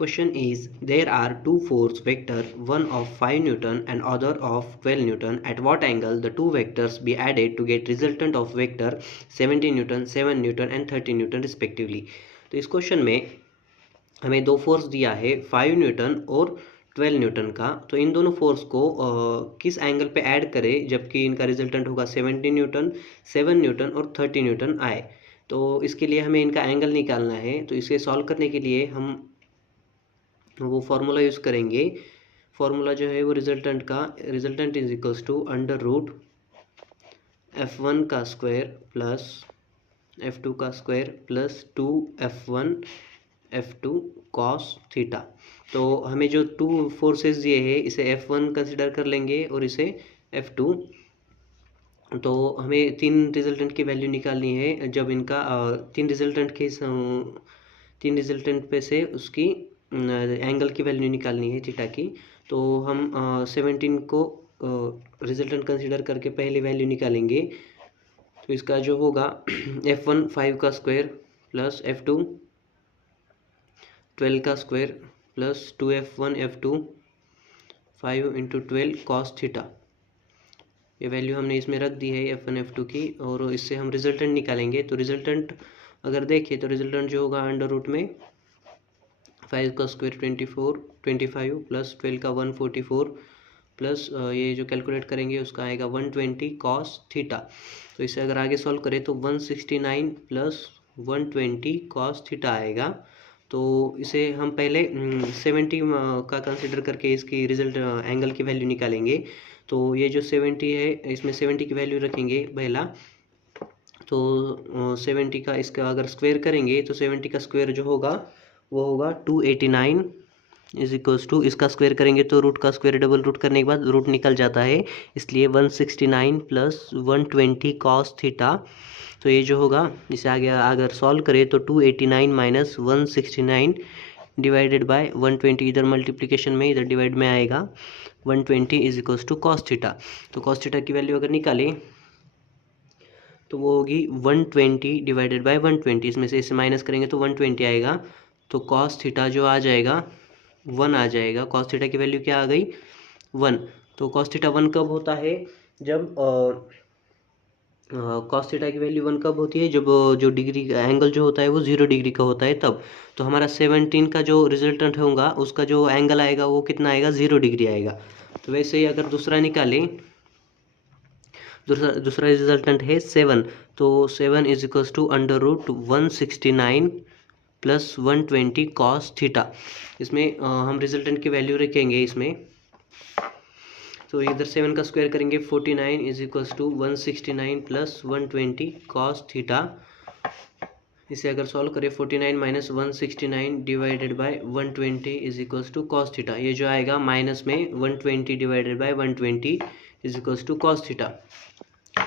Question is, there are two force vector, one of 5 Newton and other of 12 Newton. At what angle the two vectors be added to get resultant of vector 17 Newton, 7 Newton and 13 Newton respectively? तो इस question में हमें दो force दिया है 5 Newton और 12 Newton का। तो इन दोनों फोर्स को किस एंगल पे ऐड करें जबकि इनका रिजल्टेंट होगा 17 न्यूटन, 7 न्यूटन और 30 न्यूटन आए। तो इसके लिए हमें इनका एंगल निकालना है। तो इसे सॉल्व करने के लिए हम वो फार्मूला यूज़ करेंगे। फार्मूला जो है वो resultant is equals to under root f1 का स्क्वायर प्लस f2 का square plus 2f1 f2 cos theta. तो हमें जो टू फोर्सेस दिए हैं इसे f1 कंसिडर कर लेंगे और इसे f2। तो हमें तीन रिजल्टेंट की वैल्यू निकालनी है। जब इनका तीन रिजल्टेंट पे से उसकी एंगल की वैल्यू निकालनी है थीटा की। तो हम 17 को रिजल्टेंट कंसिडर करके पहले वैल्यू निकालेंगे। तो इसका जो होगा f1 5 का स्क्वायर प्लस f2 12 का square plus 2f1 f2 5 into 12 cos theta. ये वैल्यू हमने इसमें रख दी है f1 f2 की, और इससे हम रिजल्टेंट निकालेंगे। तो रिजल्टेंट अगर देखें तो रिजल्टेंट जो होगा अंडर रूट में 5 का स्क्वायर 25 प्लस 12 का 144 प्लस ये जो कैलकुलेट करेंगे उसका आएगा 120 कॉस थीटा। तो इसे अगर आगे सॉल्व करें तो 169 प्लस 120 कॉस थीटा आएगा। तो इसे हम पहले 70 का कंसिडर करके इसकी रिजल्ट एंगल की वैल्यू निकालेंगे। तो ये जो 70 है इसमें 70 की वैल्यू रखेंगे पहला। तो 70 का इसका अगर स्क्वायर करेंगे तो 70 का स्क्वायर जो होगा वो होगा 289 इज इक्वल्स टू, इसका स्क्वायर करेंगे तो रूट का स्क्वायर डबल रूट करने के बाद रूट निकल जाता है, इसलिए 169 प्लस 120 कॉस थीटा। तो ये जो होगा इसे आगे अगर सॉल्व करें तो 289 माइनस 169 डिवाइडेड बाय 120, इधर मल्टीप्लिकेशन में इधर डिवाइड में आएगा 120 is equals to cos theta. तो कॉस थीटा की वैल्यू अगर निकालें तो वो होगी 120 डिवाइडेड बाय 120, इसमें से इसे माइनस करेंगे तो 120 आएगा। तो कॉस थीटा जो आ जाएगा 1 आ जाएगा। कॉस थीटा की वैल्यू क्या आ गई 1। तो कॉस थीटा 1 कब होता है जब कॉस थीटा की वैल्यू 1 कब होती है जब जो डिग्री एंगल जो होता है वो 0 डिग्री का होता है तब। तो हमारा 17 का जो रिजल्टेंट होगा उसका जो एंगल आएगा वो कितना आएगा 0 डिग्री आएगा। तो वैसे ही अगर दूसरा निकालें, दूसरा रिजल्टेंट है 7। तो 7 is equals to under root 169 plus 120 cos theta. इसमें हम रिजल्टेंट की वैल्यू रखेंगे इसमें। तो इधर 7 का स्क्वायर करेंगे 49 is equals to 169 plus 120 cos theta. इसे अगर सॉल्व करें 49 minus 169 divided by 120 is equals to cos theta. ये जो आएगा माइनस में 120 divided by 120 is equals to cos theta.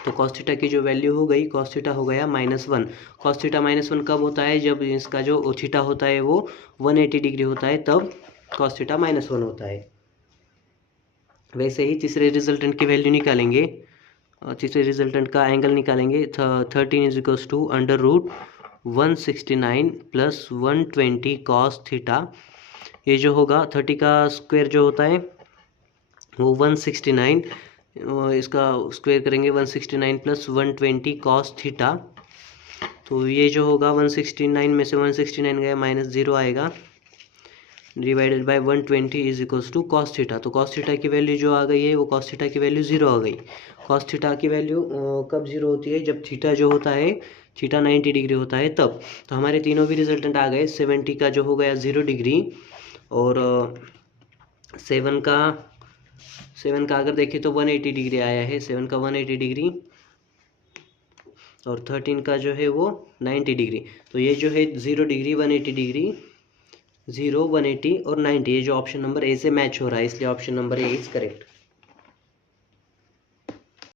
तो कॉस थीटा की जो वैल्यू हो गई कॉस थीटा हो गया -1। कॉस थीटा -1 कब होता है जब इसका जो थीटा होता है वो 180 डिग्री होता है, तब कॉस थीटा -1 होता है। वैसे ही तीसरे रिजल्टेंट की वैल्यू निकालेंगे, तीसरे रिजल्टेंट का एंगल निकालेंगे। 13 is equals to under root 169 plus 120 cos theta. ये जो होगा 30 का स्क्वायर जो होता है वो 169, इसका स्क्वायर करेंगे 169 प्लस 120 कॉस थीटा। तो ये जो होगा 169 में से 169 गया -0 आएगा divided by 120 is equals to cos theta. तो कॉस थीटा की वैल्यू जो आ गई है वो कॉस थीटा की वैल्यू 0 आ गई। कॉस थीटा की वैल्यू कब 0 होती है जब थीटा जो होता है थीटा 90 डिग्री होता है तब। तो हमारे तीनों भी रिजल्टेंट आ गए। 70 का जो हो गया 0 डिग्री, और 7 का अगर देखें तो 180 डिग्री आया है, 7 का 180 डिग्री, और 13 का जो है वो 90 डिग्री। तो ये जो है 0 डिग्री 180 डिग्री 0 180 और 90, ये जो ऑप्शन नंबर ए से मैच हो रहा है, इसलिए option number A is correct.